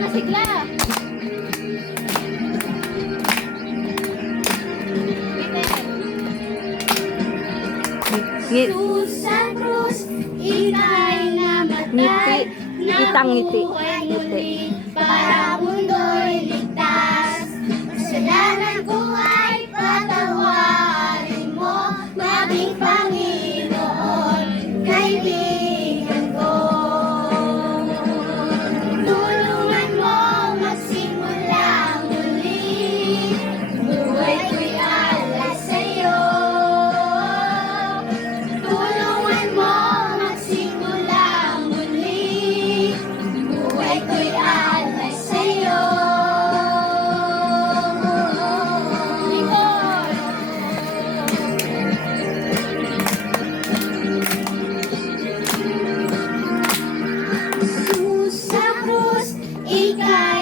Masigla. Sa krus, ika'y namatay, Ngiti. nabuhay muli, para mundo'y ligtas. Kasalanan ko ay patawarin mo, maging Panginoon, kaibigan ko. Tulungan mo magsimula muli, buhay ko'y alay sa'yo. Tulungan mo magsimula muli, buhay ko'y alay sa'yo. Jesus sa krus, ika'y